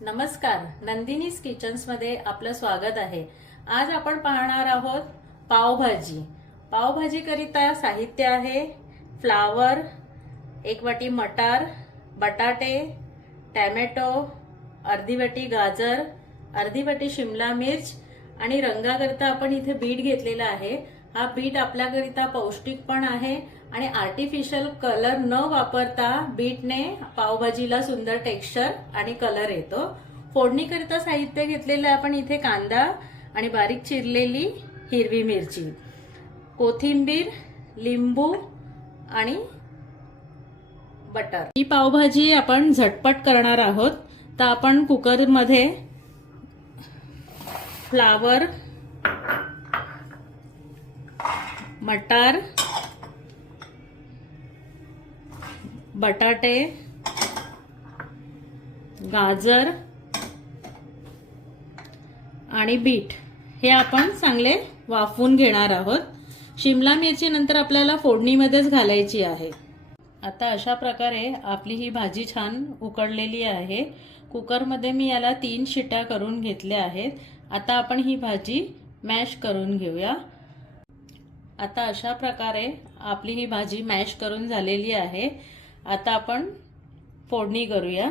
नमस्कार, नंदिनीज किचन्समध्ये आपलं स्वागत आहे। आज आपण पाहणार आहोत पावभाजी। पावभाजी करिता साहित्य आहे फ्लावर, 1 वाटी मटार, बटाटे, टोमॅटो, अर्धी वाटी गाजर, अर्धी वाटी शिमला मिर्च आणि रंगाकरिता आपण इथे बीट घेतलेला आहे। हा बीट आपल्याकरिता पौष्टिक पण आहे आणि आर्टिफिशियल कलर न वापरता बीटने पावभाजीला सुंदर टेक्स्चर आणि कलर येतो। फोडणीकरिता साहित्य घेतलेलं आपण इथे कांदा आणि बारीक चिरलेली हिरवी मिरची, कोथिंबीर, लिंबू आणि बटर। ही पावभाजी आपण झटपट करणार आहोत, तर आपण कुकर मध्ये फ्लावर, मटार, बटाटे, गाजर आणि बीट हे आपण चांगले वाफवून घेणार आहोत। शिमला मिरची नंतर आपल्याला फोडणीमध्येच घालायची आहे। आता अशा प्रकारे आपली ही भाजी छान उकडलेली आहे। कुकरमध्ये मी याला 3 शिट्या करून घेतल्या आहेत। आता आपण ही भाजी मॅश करून घेऊया। आता अशा प्रकारे आपली ही भाजी मॅश करून झालेली आहे। आता आपण फोडणी करूया।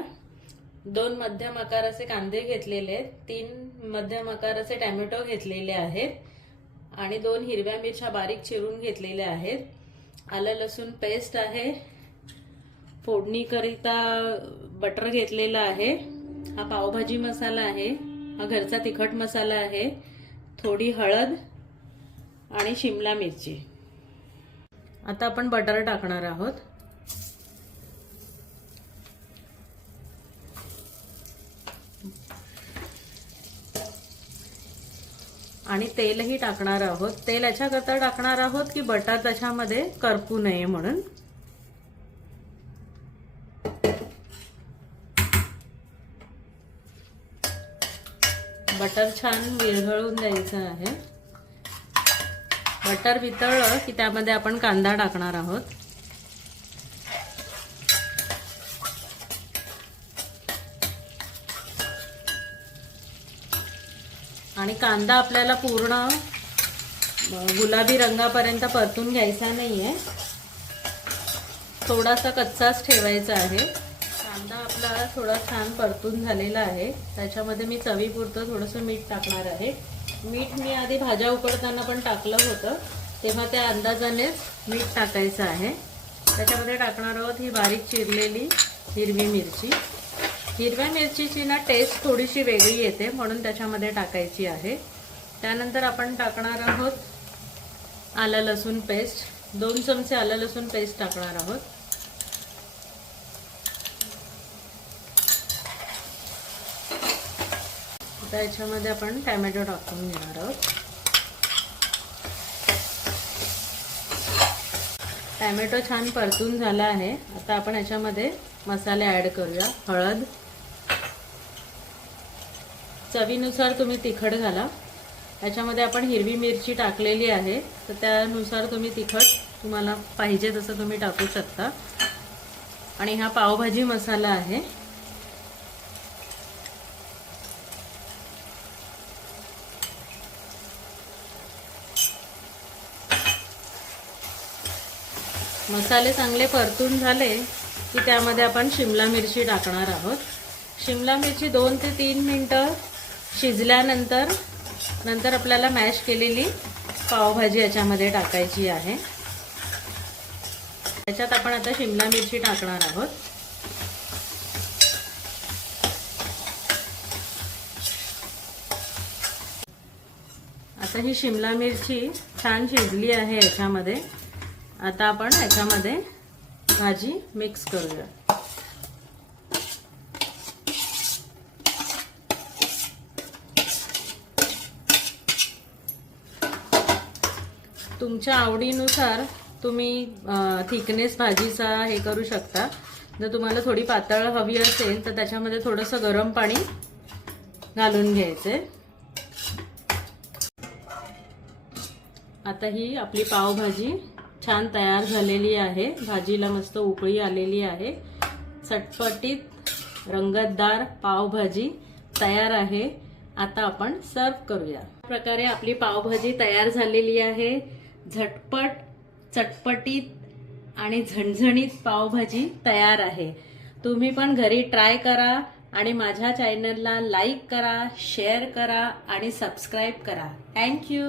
2 मध्यम आकाराचे कांदे घेतलेले, 3 मध्यम आकाराचे टोमॅटो घेतलेले आहेत आणि 2 हिरव्या मिरच्या बारीक चिरून घेतलेल्या आहेत। आलं लसूण पेस्ट आहे। फोडणी करिता बटर घेतलेला आहे। हा पावभाजी मसाला आहे। हा घरचा तिखट मसाला आहे। थोडी हळद आणि शिमला मिरची। आता आपण बटर टाकणार आहोत आणि तेलही टाकणार आहोत। तेल याच्याकरता टाकणार आहोत की बटर त्याच्यामध्ये करपू नये म्हणून। बटर छान विरघळून द्यायचं आहे। बटर वितळलं की त्यामध्ये आपण कांदा टाकणार आहोत। आणि कांदा आपल्याला पूर्ण गुलाबी रंगापर्यंत परतून घ्यायचा नाहीये, थोडासा कच्चाच ठेवायचा आहे। कांदा आपला थोडा छान परतून झालेला आहे। त्याच्यामध्ये मी चवीपुरतं थोडंसं मीठ टाकणार आहे। मीठ मी आधी भाज्या उकडताना पण टाकलं होतं, तेव्हा त्या अंदाजानेच मीठ टाकायचं आहे। त्याच्यामध्ये टाकणार आहोत ही बारीक चिरलेली हिरवी मिरची। हिरव्या मिरचीची ना टेस्ट थोडीशी वेगळी येते म्हणून त्याच्यामध्ये टाकायची आहे। त्यानंतर आपण टाकणार आहोत आलं लसूण पेस्ट, 2 चमचे आलं लसूण पेस्ट टाकणार आहोत। आता याच्यामध्ये आपण टोमॅटो टाकून घेणार आहोत। टोमॅटो छान परतून झाला आहे। आता आपण याच्यामध्ये मसाले ऍड करूया। हळद, चवीनुसार तुम्ही तिखट घाला। याच्यामध्ये आपण हिरवी मिरची टाकलेली आहे, तर त्यानुसार तुम्ही तिखट तुम्हाला पाहिजे तसं तुम्ही टाकू शकता। आणि हा पावभाजी मसाला आहे। मसाले चांगले परतून झाले की त्यामध्ये आपण शिमला मिरची टाकणार आहोत। शिमला मिरची 2 ते 3 मिनिटं शिजल्यानंतर आपल्याला मॅश केलेली पावभाजी याच्यामध्ये टाकायची आहे। त्याच्यात आपण आता शिमला मिरची टाकणार आहोत। आता ही शिमला मिरची छान शिजली आहे याच्यामध्ये। आता आपण याच्यामध्ये भाजी मिक्स करूया। तुमच्या आवडीनुसार तुम्ही थिकनेस भाजीचा हे करू शकता। जर तुम्हाला थोडी पातळ हवी असेल तर त्याच्यामध्ये थोडंसं गरम पाणी घालून घ्यायचे। आता ही आपली पावभाजी छान तयार झालेली आहे। भाजीला मस्त उकळी आलेली आहे। चटपटीत रंगतदार पावभाजी तयार आहे. आता आपण सर्व करूया. अशा प्रकारे आपली पावभाजी तयार झालेली आहे. झटपट, चटपटीत आणि झणझणीत पावभाजी तयार आहे. तुम्ही पण घरी ट्राय करा आणि माझ्या चॅनलला लाईक करा, शेअर करा आणि सबस्क्राईब करा. थँक्यू.